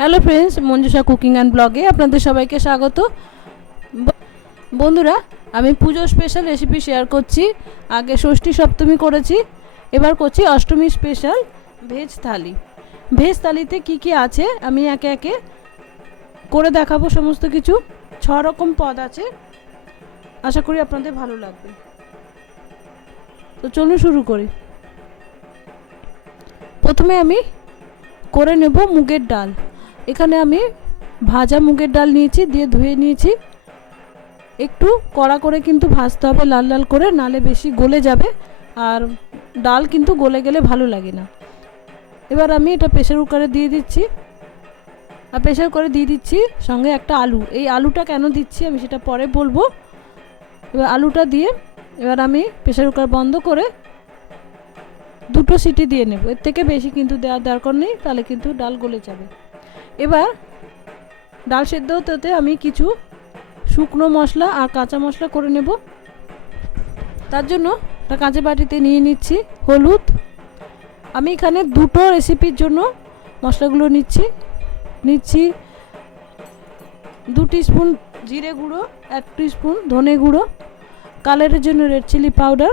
Hello friends, Manjusha cooking and ব্লগে আপনাদের সবাইকে স্বাগত। বন্ধুরা, আমি পুজো স্পেশাল রেসিপি শেয়ার করছি। আগে ষষ্ঠী সপ্তমী করেছি, এবার করছি অষ্টমী স্পেশাল ভেজ থালি। ভেজ থালিতে কি কি আছে আমি একে একে করে দেখাবো। সমস্ত কিছু 6 রকম পদ আছে, আশা করি আপনাদের ভালো লাগবে। তো চলুন শুরু করি। প্রথমে আমি করে নেব মুগের ডাল। এখানে আমি ভাজা মুগের ডাল নিয়েছি, দিয়ে ধুয়ে নিয়েছি। একটু কড়া করে কিন্তু ভাজতে হবে, লাল লাল করে, নালে বেশি গলে যাবে, আর ডাল কিন্তু গলে গেলে ভালো লাগে না। এবার আমি এটা প্রেসার কুকারে দিয়ে দিচ্ছি, আর প্রেসার কুকারে দিয়ে দিচ্ছি সঙ্গে একটা আলু। এই আলুটা কেন দিচ্ছি আমি সেটা পরে বলবো। এবার আলুটা দিয়ে এবার আমি প্রেসার কুকার বন্ধ করে 2টো সিটি দিয়ে নেব। এর থেকে বেশি কিন্তু দেওয়ার দরকার নেই, তাহলে কিন্তু ডাল গলে যাবে। এবার ডাল সেদ্ধ হতে আমি কিছু শুকনো মশলা আর কাঁচা মশলা করে নেব। তার জন্য একটা কাঁচের বাটিতে নিয়ে নিচ্ছি হলুদ। আমি এখানে 2টো রেসিপির জন্য মশলাগুলো নিচ্ছি 2 টিস্পুন জিরে গুঁড়ো, 1 টিস্পুন ধনে গুঁড়ো, কালারের জন্য রেড চিলি পাউডার,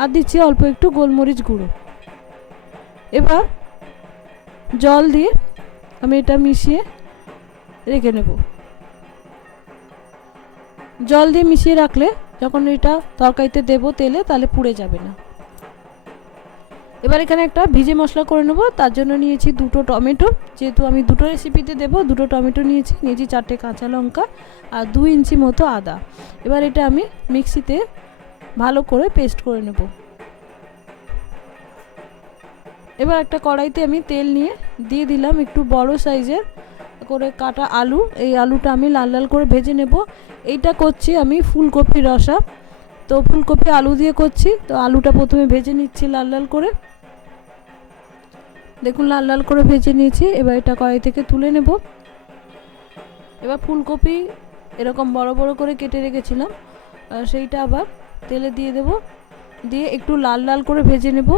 আর দিচ্ছি অল্প একটু গোলমরিচ গুঁড়ো। এবার জল দিয়ে আমি এটা মিশিয়ে রেখে নেব। জল দিয়ে মিশিয়ে রাখলে যখন এটা তরকারিতে দেব তেলে, তাহলে পুড়ে যাবে না। এবার এখানে একটা ভিজে মশলা করে নেব। তার জন্য নিয়েছি 2টো টমেটো, যেহেতু আমি 2টো রেসিপিতে দেব। 2টো টমেটো নিয়েছি 4টে কাঁচা লঙ্কা আর 2 ইঞ্চি মতো আদা। এবার এটা আমি মিক্সিতে ভালো করে পেস্ট করে নেব। এবার একটা কড়াইতে আমি তেল নিয়ে দিয়ে দিলাম একটু বড় সাইজের করে কাটা আলু। এই আলুটা আমি লাল লাল করে ভেজে নেব। এইটা করছি আমি ফুলকপি রসা, তো ফুলকপি আলু দিয়ে করছি। তো আলুটা প্রথমে ভেজে নিচ্ছি লাল লাল করে। দেখুন লাল লাল করে ভেজে নিয়েছি। এবার এটা কড়াই থেকে তুলে নেব। এবার ফুলকপি এরকম বড় বড় করে কেটে রেখেছিলাম, সেইটা আবার তেলে দিয়ে দেব, দিয়ে একটু লাল লাল করে ভেজে নেব।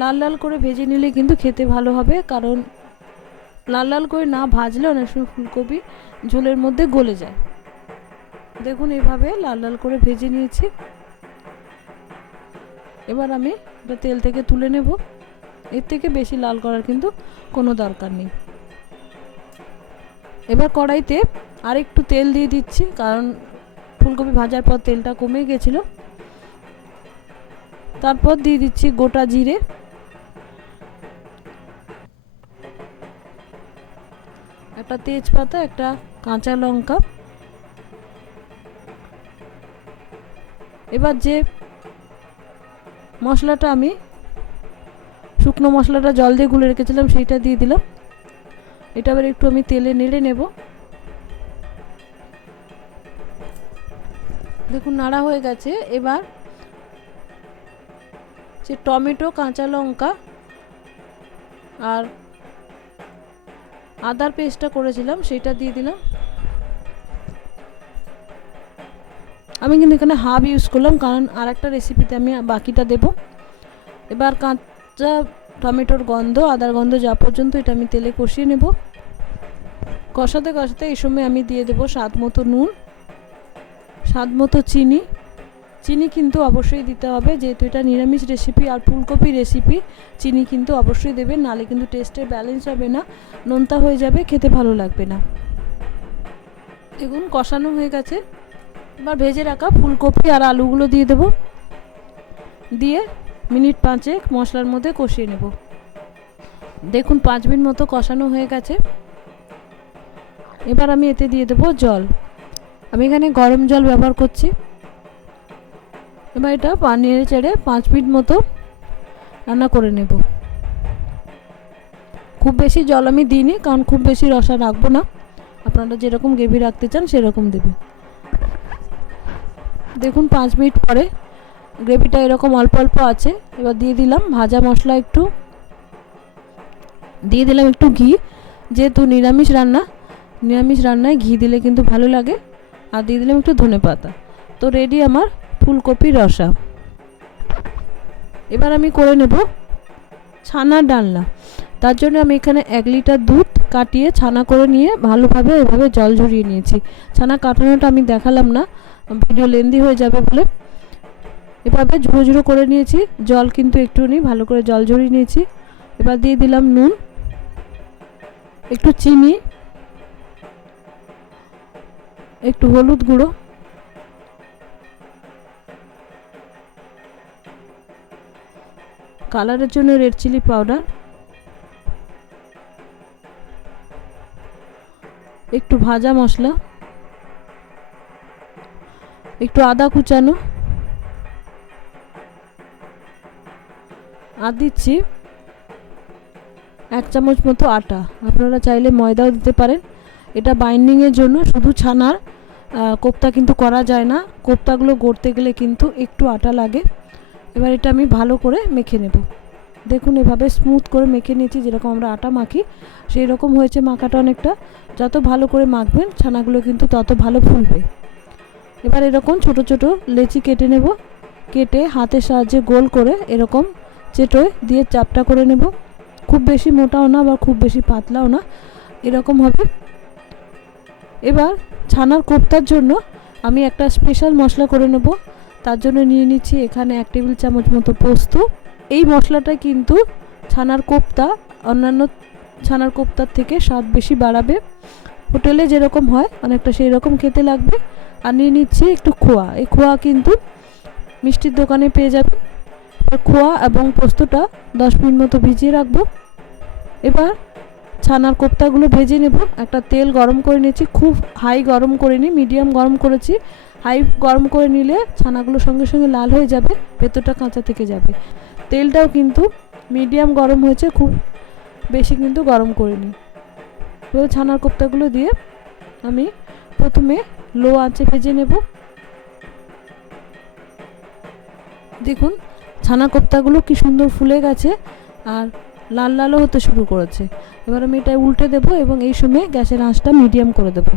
লাল লাল করে ভেজে নিলে কিন্তু খেতে ভালো হবে, কারণ লাল লাল করে না ভাজলে অনেক সময় ফুলকপি ঝোলের মধ্যে গলে যায়। দেখুন এইভাবে লাল লাল করে ভেজে নিয়েছি। এবার আমি এটা তেল থেকে তুলে নেব। এর থেকে বেশি লাল করার কিন্তু কোনো দরকার নেই। এবার কড়াইতে আর একটু তেল দিয়ে দিচ্ছি, কারণ ফুলকপি ভাজার পর তেলটা কমে গেছিলো। তারপর দিয়ে দিচ্ছি গোটা জিরে, একটা তেজপাতা, একটা কাঁচা লঙ্কা। এবার যে মশলাটা আমি শুকনো মশলাটা জল দিয়ে গুলে রেখেছিলাম সেইটা দিয়ে দিলাম। এটা আবার একটু আমি তেলে নেড়ে নেব। দেখুন নাড়া হয়ে গেছে। এবার যে টমেটো, কাঁচা লঙ্কা আর আদার পেস্টটা করেছিলাম সেইটা দিয়ে দিলাম। আমি কিন্তু এখানে হাফ ইউজ করলাম, কারণ আর একটা রেসিপিতে আমি বাকিটা দেব। এবার কাঁচা টমেটোর গন্ধ, আদার গন্ধ যা পর্যন্ত এটা আমি তেলে কষিয়ে নেব। কষাতে কষাতে এই সময় আমি দিয়ে দেব স্বাদ মতো নুন, স্বাদ মতো চিনি। চিনি কিন্তু অবশ্যই দিতে হবে, যেহেতু এটা নিরামিষ রেসিপি আর ফুলকপি রেসিপি। চিনি কিন্তু অবশ্যই দেবেন, নালে কিন্তু টেস্টের ব্যালেন্স হবে না, নোনতা হয়ে যাবে, খেতে ভালো লাগবে না। দেখুন কষানো হয়ে গেছে। এবার ভেজে রাখা ফুলকপি আর আলুগুলো দিয়ে দেব, দিয়ে মিনিট 5 মশলার মধ্যে কষিয়ে নেব। দেখুন 5 মিনিট মতো কষানো হয়ে গেছে। এবার আমি এতে দিয়ে দেব জল। আমি এখানে গরম জল ব্যবহার করছি। এবার এটা নেড়ে চেড়ে 5 মিনিট মতো রান্না করে নেব। খুব বেশি জল আমি দিইনি, কারণ খুব বেশি রসা রাখবো না। আপনারা যেরকম গ্রেভি রাখতে চান সেরকম দেবেন। দেখুন 5 মিনিট পরে গ্রেভিটা এরকম অল্প অল্প আছে। এবার দিয়ে দিলাম ভাজা মশলা, একটু দিয়ে দিলাম একটু ঘি, যেহেতু নিরামিষ রান্নায় ঘি দিলে কিন্তু ভালো লাগে। আর দিয়ে দিলাম একটু ধনেপাতা। তো রেডি আমার ফুলকপি রসা। এবার আমি করে নেব ছানার ডালনা। তার জন্য আমি এখানে 1 লিটার দুধ কাটিয়ে ছানা করে নিয়ে ভালোভাবে এভাবে জল ঝরিয়ে নিয়েছি। ছানা কাটানোটা আমি দেখালাম না, ভিডিও লেন্দি হয়ে যাবে বলে। এভাবে ঝুড়ো ঝুড়ো করে নিয়েছি, জল কিন্তু একটুখানি ভালো করে জল ঝরিয়ে নিয়েছি। এবার দিয়ে দিলাম নুন, একটু চিনি, একটু হলুদ গুঁড়ো, কালারের জন্য রেড চিলি পাউডার, একটু ভাজা মশলা, একটু আদা কুচানো, আর দিচ্ছি 1 চামচ মতো আটা। আপনারা চাইলে ময়দাও দিতে পারেন। এটা বাইন্ডিংয়ের জন্য, শুধু ছানার কোপ্তা কিন্তু করা যায় না, কোপ্তাগুলো গড়তে গেলে কিন্তু একটু আটা লাগে। এবার এটা আমি ভালো করে মেখে নেব। দেখুন এভাবে স্মুথ করে মেখে নিয়েছি, যেরকম আমরা আটা মাখি সেই রকম হয়েছে মাখাটা অনেকটা। যত ভালো করে মাখবেন ছানাগুলো কিন্তু তত ভালো ফুলবে। এবার এরকম ছোট ছোট লেচি কেটে নেব, কেটে হাতের সাহায্যে গোল করে এরকম চেটোয় দিয়ে চাপটা করে নেব। খুব বেশি মোটাও না আবার খুব বেশি পাতলাও না, এরকম হবে। এবার ছানার কোপ্তার জন্য আমি একটা স্পেশাল মশলা করে নেব। তার জন্য নিয়ে নিচ্ছি এখানে 1 টেবিল চামচ মতো পোস্ত। এই মশলাটা কিন্তু ছানার কোপ্তা অন্যান্য ছানার কোপ্তার থেকে স্বাদ বেশি বাড়াবে। হোটেলে যেরকম হয় অনেকটা সেই রকম খেতে লাগবে। আর নিয়ে নিচ্ছি একটু খোয়া। এই খোয়া কিন্তু মিষ্টির দোকানে পেয়ে যাবে। খোয়া এবং পোস্তটা 10 মিনিট মতো ভিজিয়ে রাখবো। এবার ছানার কোপ্তাগুলো ভেজে নেব। একটা তেল গরম করে নিয়েছি, খুব হাই গরম করিনি, মিডিয়াম গরম করেছি। হাই গরম করে নিলে ছানাগুলো সঙ্গে সঙ্গে লাল হয়ে যাবে, ভেতরটা কাঁচা থেকে যাবে। তেলটাও কিন্তু মিডিয়াম গরম হয়েছে, খুব বেশি কিন্তু গরম করিনি। এবার ছানার কোপ্তাগুলো দিয়ে আমি প্রথমে লো আঁচে ভেজে নেব। দেখুন ছানা কোপ্তাগুলো কি সুন্দর ফুলে গেছে আর লাল লালও হতে শুরু করেছে। এবার আমি এটা উল্টে দেব এবং এই সময় গ্যাসের আঁচটা মিডিয়াম করে দেব।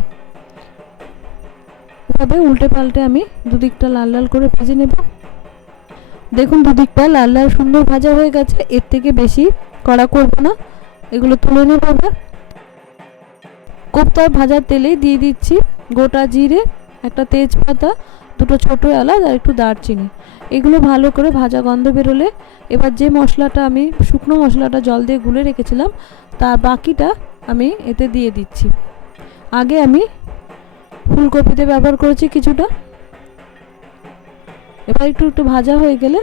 এভাবে উল্টে পাল্টে আমি দুদিকটা লাল লাল করে ভেজে নেব। দেখুন দুদিকটা লাল লাল সুন্দর ভাজা হয়ে গেছে, এর থেকে বেশি কড়া করব না। এগুলো তুলে নেব। এবার কোপ্তার ভাজার তেলেই দিয়ে দিচ্ছি গোটা জিরে, একটা তেজপাতা, দুটো ছোটো এলাচ আর একটু দারচিনি। এগুলো ভালো করে ভাজা গন্ধ বেরোলে এবার যে মশলাটা আমি শুকনো মশলাটা জল দিয়ে গুলে রেখেছিলাম তার বাকিটা আমি এতে দিয়ে দিচ্ছি। আগে আমি ফুলকপিতে ব্যবহার করেছি কিছুটা। এবার একটু একটু ভাজা হয়ে গেলে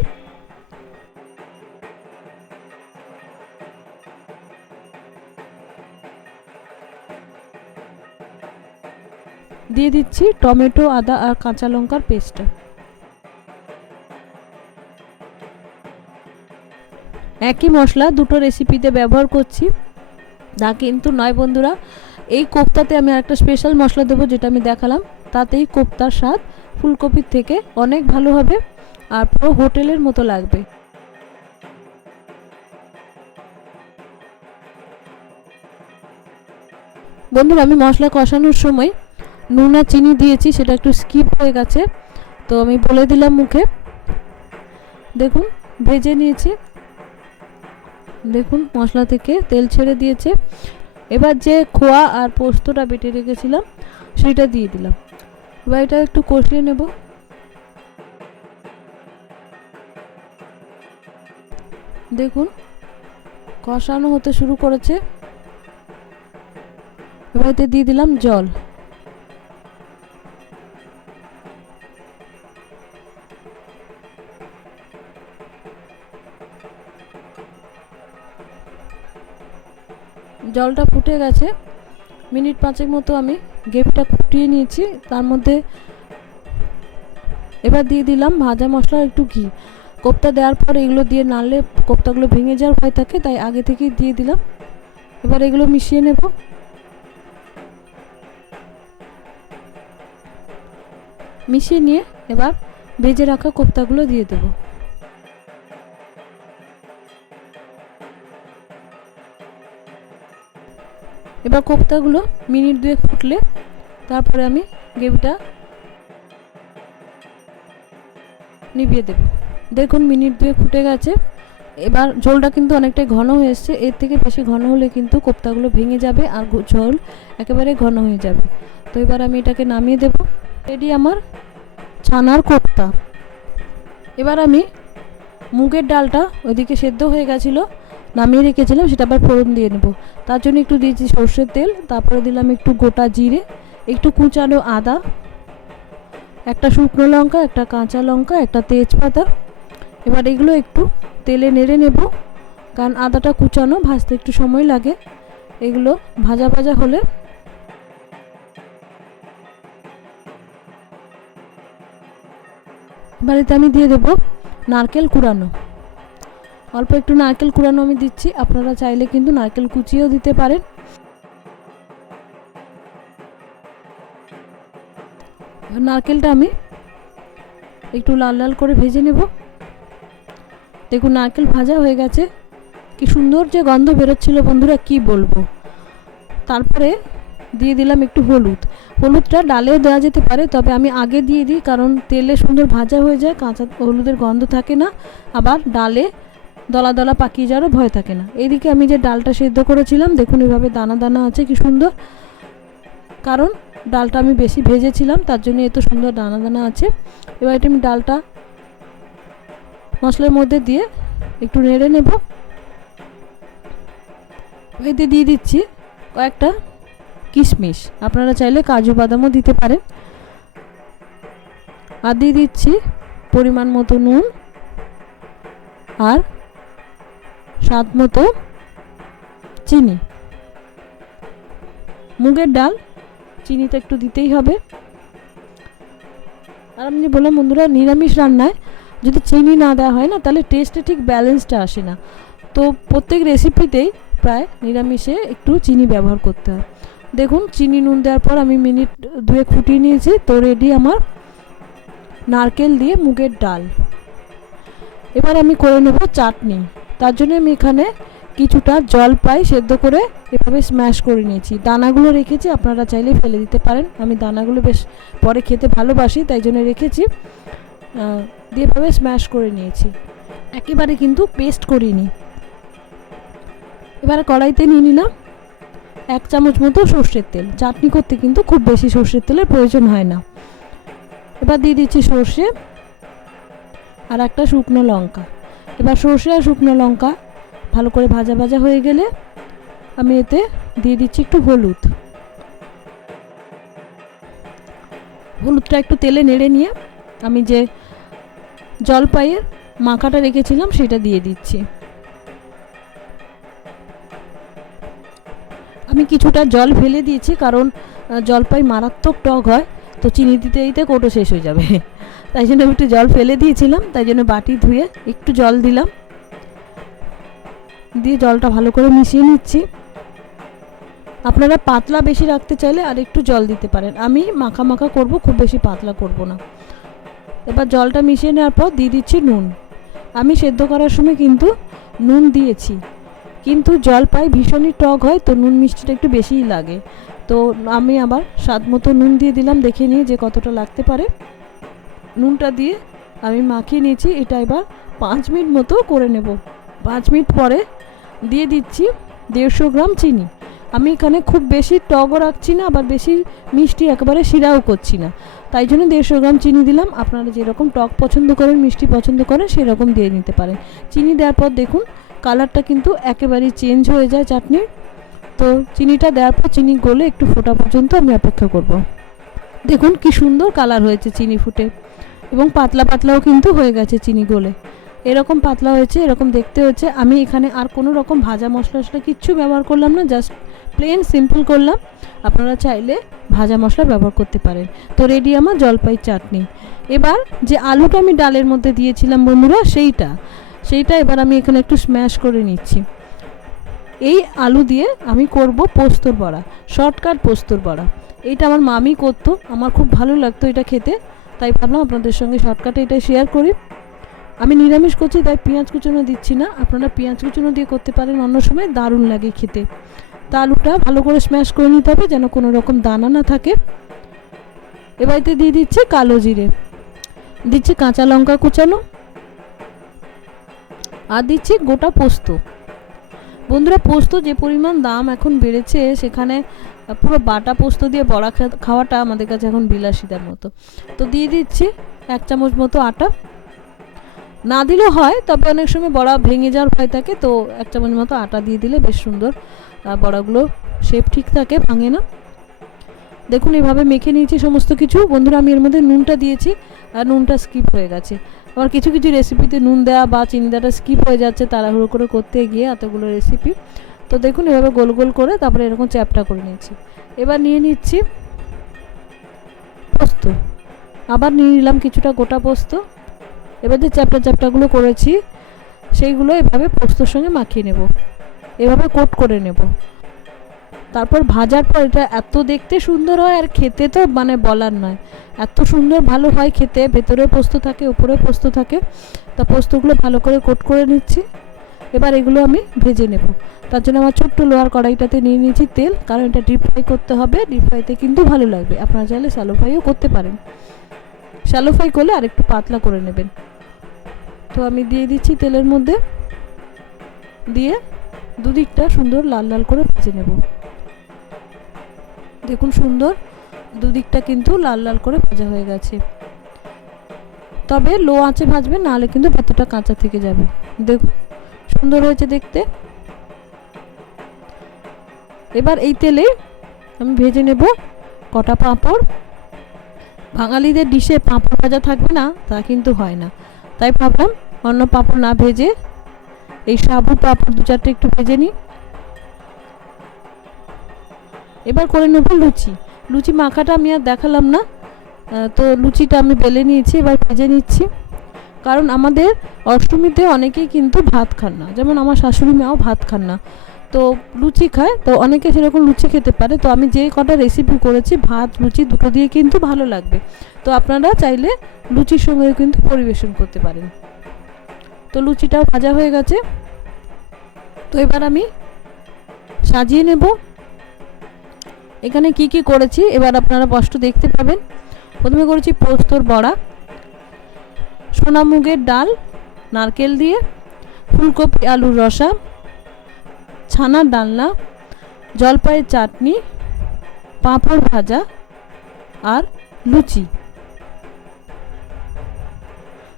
দিয়ে দিচ্ছি টমেটো, আদা আর কাঁচা লঙ্কার পেস্টটা। একই মশলা দুটো রেসিপিতে ব্যবহার করছি, তা কিন্তু নয় বন্ধুরা। এই কোপ্তাতে আমি আরেকটা স্পেশাল মশলা দেবো, যেটা আমি দেখালাম, তাতেই কোপ্তার স্বাদ ফুলকপির থেকে অনেক ভালো হবে আর পুরো হোটেলের মতো লাগবে। বন্ধুরা আমি মশলা কষানোর সময় নুন আর চিনি দিয়েছি, সেটা একটু স্কিপ হয়ে গেছে, তো আমি বলে দিলাম মুখে। দেখুন ভেজে নিয়েছি, দেখুন মশলা থেকে তেল ছেড়ে দিয়েছে। এবার যে খোয়া আর পোস্তটা বেটে রেখেছিলাম সেটা দিয়ে দিলাম। এবার এটা একটু কষিয়ে নেব। দেখুন কষানো হতে শুরু করেছে। এবার এতে দিয়ে দিলাম জল। জলটা ফুটে গেছে, মিনিট 5 মতো আমি গ্রেভিটা ফুটিয়ে নিয়েছি। তার মধ্যে এবার দিয়ে দিলাম ভাজা মশলা, একটু ঘি। কোপ্তা দেওয়ার পর এগুলো দিয়ে নাড়লে কোপ্তাগুলো ভেঙে যাওয়ার ভয় থাকে, তাই আগে থেকেই দিয়ে দিলাম। এবার এগুলো মিশিয়ে নেব। মিশিয়ে নিয়ে এবার ভেজে রাখা কোপ্তাগুলো দিয়ে দেব। এবার কোপ্তাগুলো মিনিট 2 ফুটলে তারপরে আমি গ্রেভিটা নিভিয়ে দেব। দেখুন মিনিট 2 ফুটে গেছে। এবার ঝোলটা কিন্তু অনেকটাই ঘন হয়ে এসছে, এর থেকে বেশি ঘন হলে কিন্তু কোপ্তাগুলো ভেঙে যাবে আর ঝোল একেবারে ঘন হয়ে যাবে। তো এবার আমি এটাকে নামিয়ে দেব। রেডি আমার ছানার কোপ্তা। এবার আমি মুগের ডালটা ওইদিকে সেদ্ধ হয়ে গেছিলো, নামিয়ে রেখেছিলাম, সেটা আবার ফোড়ন দিয়ে নেব। তার জন্য একটু দিয়েছি সর্ষের তেল, তারপরে দিলাম একটু গোটা জিরে, একটু কুচানো আদা, একটা শুকনো লঙ্কা, একটা কাঁচা লঙ্কা, একটা তেজপাতা। এবার এগুলো একটু তেলে নেড়ে নেব, কারণ আদাটা কুচানো, ভাজতে একটু সময় লাগে। এগুলো ভাজা ভাজা হলে বাড়িতে আমি দিয়ে দেব নারকেল কুড়ানো, অল্প একটু নারকেল কুড়ানো আমি দিচ্ছি, আপনারা চাইলে কিন্তু নারকেল কুচিও দিতে পারেন। নারকেলটা আমি একটু লাল লাল করে ভেজে নেব। দেখুন নারকেল ভাজা হয়ে গেছে, কি সুন্দর যে গন্ধ বেরোচ্ছিল বন্ধুরা, কি বলবো। তারপরে দিয়ে দিলাম একটু হলুদ। হলুদটা ডালেও দেওয়া যেতে পারে, তবে আমি আগে দিয়ে দিই, কারণ তেলে সুন্দর ভাজা হয়ে যায়, কাঁচা হলুদের গন্ধ থাকে না, আবার ডালে দলা দলা পাকিয়ে যাওয়ারও ভয় থাকে না। এইদিকে আমি যে ডালটা সেদ্ধ করেছিলাম, দেখুন এভাবে দানা দানা আছে, কি সুন্দর, কারণ ডালটা আমি বেশি ভেজেছিলাম, তার জন্য এত সুন্দর দানা দানা আছে। এবার এটা আমি ডালটা মশলার মধ্যে দিয়ে একটু নেড়ে নেব। এতে দিয়ে দিচ্ছি কয়েকটা কিশমিশ, আপনারা চাইলে কাজু বাদামও দিতে পারেন। আর দিয়ে দিচ্ছি পরিমাণ মতো নুন আর স্বাদ মতো চিনি। মুগের ডাল, চিনি তো একটু দিতেই হবে। আর আমি যে বললাম বন্ধুরা, নিরামিষ রান্নায় যদি চিনি না দেওয়া হয় না, তাহলে টেস্টে ঠিক ব্যালেন্সটা আসে না। তো প্রত্যেক রেসিপিতেই প্রায় নিরামিষে একটু চিনি ব্যবহার করতে হয়। দেখুন চিনি নুন দেওয়ার পর আমি মিনিট 2 ফুটিয়ে নিয়েছি। তো রেডি আমার নারকেল দিয়ে মুগের ডাল। এবার আমি করে নেব চাটনি। তার জন্য আমি এখানে কিছুটা জলপাই সেদ্ধ করে এভাবে স্ম্যাশ করে নিয়েছি, দানাগুলো রেখেছি, আপনারা চাইলে ফেলে দিতে পারেন। আমি দানাগুলো বেশ পরে খেতে ভালোবাসি, তাই জন্য রেখেছি। দিয়ে এভাবে স্ম্যাশ করে নিয়েছি, একেবারে কিন্তু পেস্ট করিনি। এবার কড়াইতে নিয়ে নিলাম 1 চামচ মতো সর্ষের তেল। চাটনি করতে কিন্তু খুব বেশি সর্ষের তেলের প্রয়োজন হয় না। এবার দিয়ে দিচ্ছি সর্ষে আর একটা শুকনো লঙ্কা। এবার সর্ষে আর শুকনো লঙ্কা ভালো করে ভাজা ভাজা হয়ে গেলে আমি এতে দিয়ে দিচ্ছি একটু হলুদ। হলুদটা একটু তেলে নেড়ে নিয়ে আমি যে জলপাইয়ের মাখাটা রেখেছিলাম সেটা দিয়ে দিচ্ছি। আমি কিছুটা জল ফেলে দিয়েছি, কারণ জলপাই মারাত্মক টক হয়, তো চিনি দিতে দিতে কোটো শেষ হয়ে যাবে, তাই জন্য আমি একটু জল ফেলে দিয়েছিলাম। তাই জন্য বাটি ধুয়ে একটু জল দিলাম, দিয়ে জলটা ভালো করে মিশিয়ে নিচ্ছি। আপনারা পাতলা বেশি রাখতে চাইলে আর একটু জল দিতে পারেন, আমি মাখা মাখা করব, খুব বেশি পাতলা করব না। এবার জলটা মিশিয়ে নেওয়ার পর দিয়ে দিচ্ছি নুন। আমি সেদ্ধ করার সময় কিন্তু নুন দিয়েছি, কিন্তু জলপাই ভীষণই টক হয়, তো নুন মিষ্টিটা একটু বেশিই লাগে। তো আমি আবার স্বাদ মতো নুন দিয়ে দিলাম, দেখে নিয়ে যে কতটা লাগতে পারে। নুনটা দিয়ে আমি মাখিয়ে নিয়েছি। এটা এবার 5 মিনিট মতো করে নেব। 5 মিনিট পরে দিয়ে দিচ্ছি 150 গ্রাম চিনি। আমি এখানে খুব বেশি টকও রাখছি না, আবার বেশি মিষ্টি একেবারে শিরাও করছি না, তাই জন্য 150 গ্রাম চিনি দিলাম। আপনারা যেরকম টক পছন্দ করেন, মিষ্টি পছন্দ করেন, সেরকম দিয়ে নিতে পারেন। চিনি দেওয়ার পর দেখুন কালারটা কিন্তু একেবারেই চেঞ্জ হয়ে যায় চাটনির। তো চিনিটা দেওয়ার পর চিনি গলে একটু ফোটা পর্যন্ত আমি অপেক্ষা করব। দেখুন কি সুন্দর কালার হয়েছে চিনি ফুটে, এবং পাতলা পাতলাও কিন্তু হয়ে গেছে চিনি গলে। এরকম পাতলা হয়েছে, এরকম দেখতে হচ্ছে। আমি এখানে আর কোনো রকম ভাজা মশলা কিচ্ছু ব্যবহার করলাম না, জাস্ট প্লেন সিম্পল করলাম। আপনারা চাইলে ভাজা মশলা ব্যবহার করতে পারেন। তো রেডি আমার জলপাই চাটনি। এবার যে আলুটা আমি ডালের মধ্যে দিয়েছিলাম বন্ধুরা, সেইটা এবার আমি এখানে একটু স্ম্যাশ করে নিচ্ছি। এই আলু দিয়ে আমি করব পোস্তর বড়া, শর্টকাট পোস্তর বড়া। এইটা আমার মামি করতো, আমার খুব ভালো লাগতো এটা খেতে, তাই ভাবলাম আপনাদের সঙ্গে শর্টকাটে এটা শেয়ার করি। আমি নিরামিষ করছি, তাই পেঁয়াজ কুচনো দিচ্ছি না, আপনারা পেঁয়াজ কুচনো দিয়ে করতে পারেন অন্য সময়, দারুণ লাগে খেতে। তা আলুটা ভালো করে স্ম্যাশ করে নিতে হবে, যেন কোনো রকম দানা না থাকে। এবারে দিয়ে দিচ্ছি কালো জিরে, দিচ্ছি কাঁচা লঙ্কা কুচানো, আর দিচ্ছি গোটা পোস্ত। বন্ধুরা, পোস্ত যে পরিমাণ দাম এখন বেড়েছে, সেখানে পুরো বাটা পোস্ত দিয়ে বড়া খাওয়াটা আমাদের কাছে এখন বিলাসিতার মতো। তো দিয়ে দিচ্ছি 1 চামচ মতো আটা। না দিলেও হয়, তবে অনেক সময় বড়া ভেঙে যাওয়ার ভয় থাকে, তো 1 চামচ মতো আটা দিয়ে দিলে বেশ সুন্দর বড়াগুলো শেপ ঠিক থাকে, ভাঙে না। দেখুন এইভাবে মেখে নিয়েছি সমস্ত কিছু। বন্ধুরা, আমি এর মধ্যে নুনটা দিয়েছি, আর নুনটা স্কিপ হয়ে গেছে। আবার কিছু কিছু রেসিপিতে নুন দেওয়া বা চিনি দেওয়াটা স্কিপ হয়ে যাচ্ছে তাড়াহুড়ো করে করতে গিয়ে এতগুলো রেসিপি। তো দেখুন এভাবে গোল গোল করে তারপরে এরকম চ্যাপটা করে নিচ্ছি। এবার নিয়ে নিচ্ছি পোস্ত, আবার নিয়ে নিলাম কিছুটা গোটা পোস্ত। এবার যে চ্যাপটাগুলো করেছি সেইগুলো এভাবে পোস্তর সঙ্গে মাখিয়ে নেব, এভাবে কোট করে নেব। তারপর ভাজার পর এটা এত দেখতে সুন্দর হয়, আর খেতে তো মানে বলার নয়, এত সুন্দর ভালো হয় খেতে। ভেতরে পোস্ত থাকে, উপরে পোস্ত থাকে। তা পোস্তগুলো ভালো করে কোট করে নিচ্ছি। এবার এগুলো আমি ভেজে নেব। তার জন্য আমার ছোট্ট লোহার কড়াইটাতে নিয়ে নিয়েছি তেল, কারণ এটা ডিপ ফ্রাই করতে হবে। ডিপ ফ্রাইতে কিন্তু ভালো লাগবে, আপনারা চাইলে শ্যালো ফ্রাইও করতে পারেন। শ্যালো ফ্রাই করলে আর একটু পাতলা করে নেবেন। তো আমি দিয়ে দিচ্ছি তেলের মধ্যে, দিয়ে দুদিকটা সুন্দর লাল লাল করে ভেজে নেব। দেখুন সুন্দর দুদিকটা কিন্তু লাল লাল করে ভাজা হয়ে গেছে। তবে লো আঁচে ভাজবেন, নাহলে কিন্তু ভেতরটা কাঁচা থেকে যাবে। দেখুন সুন্দর হয়েছে দেখতে। এবার এই তেলে আমি ভেজে নেব কটা পাঁপড়। বাঙালিদের ডিশে পাঁপড় ভাজা থাকবে না তা কিন্তু হয় না, তাই ভাবলাম অন্য পাঁপড় না ভেজে এই সাবু পাঁপড় 2-4টে একটু ভেজে নিই। এবার করে নেব লুচি। লুচি মাখাটা আমি আর দেখালাম না, তো লুচিটা আমি বেলে নিয়েছি, এবার ভেজে নিচ্ছি। কারণ আমাদের অষ্টমীতে অনেকেই কিন্তু ভাত খান না, যেমন আমার শাশুড়ি মাও ভাত খান না, তো লুচি খায়। তো অনেকে সেরকম লুচি খেতে পারে। তো আমি যে কটা রেসিপি করেছি ভাত লুচি দুটো দিয়ে কিন্তু ভালো লাগবে। তো আপনারা চাইলে লুচির সঙ্গেও কিন্তু পরিবেশন করতে পারেন। তো লুচিটাও ভাজা হয়ে গেছে। তো এবার আমি সাজিয়ে নেব। এখানে কি কি করেছি এবার আপনারা স্পষ্ট দেখতে পাবেন। প্রথমে করেছি পোস্তর বড়া, সোনা মুগের ডাল নারকেল দিয়ে, ফুলকপি আলুর রসা, ছানার ডালনা, জলপাইয়ের চাটনি, পাঁপড় ভাজা আর লুচি।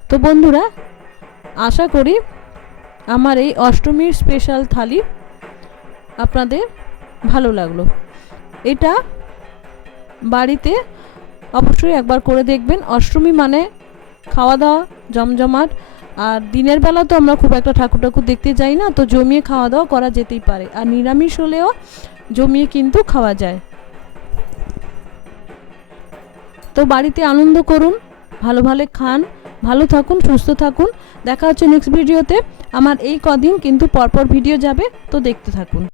তো বন্ধুরা, আশা করি আমার এই অষ্টমীর স্পেশাল থালি আপনাদের ভালো লাগলো। এটা বাড়িতে অবশ্যই একবার করে দেখবেন। অষ্টমী মানে খাওয়া দাওয়া জমজমাট, আর দিনের বেলা তো আমরা খুব একটা ঠাকুর দেখতে যাই না, তো জমিয়ে খাওয়া দাওয়া করা যেতেই পারে। আর নিরামিষ হলেও জমিয়ে কিন্তু খাওয়া যায়। তো বাড়িতে আনন্দ করুন, ভালো ভালো খান, ভালো থাকুন, সুস্থ থাকুন। দেখা হচ্ছে নেক্সট ভিডিওতে। আমার এই কদিন কিন্তু পরপর ভিডিও যাবে, তো দেখতে থাকুন।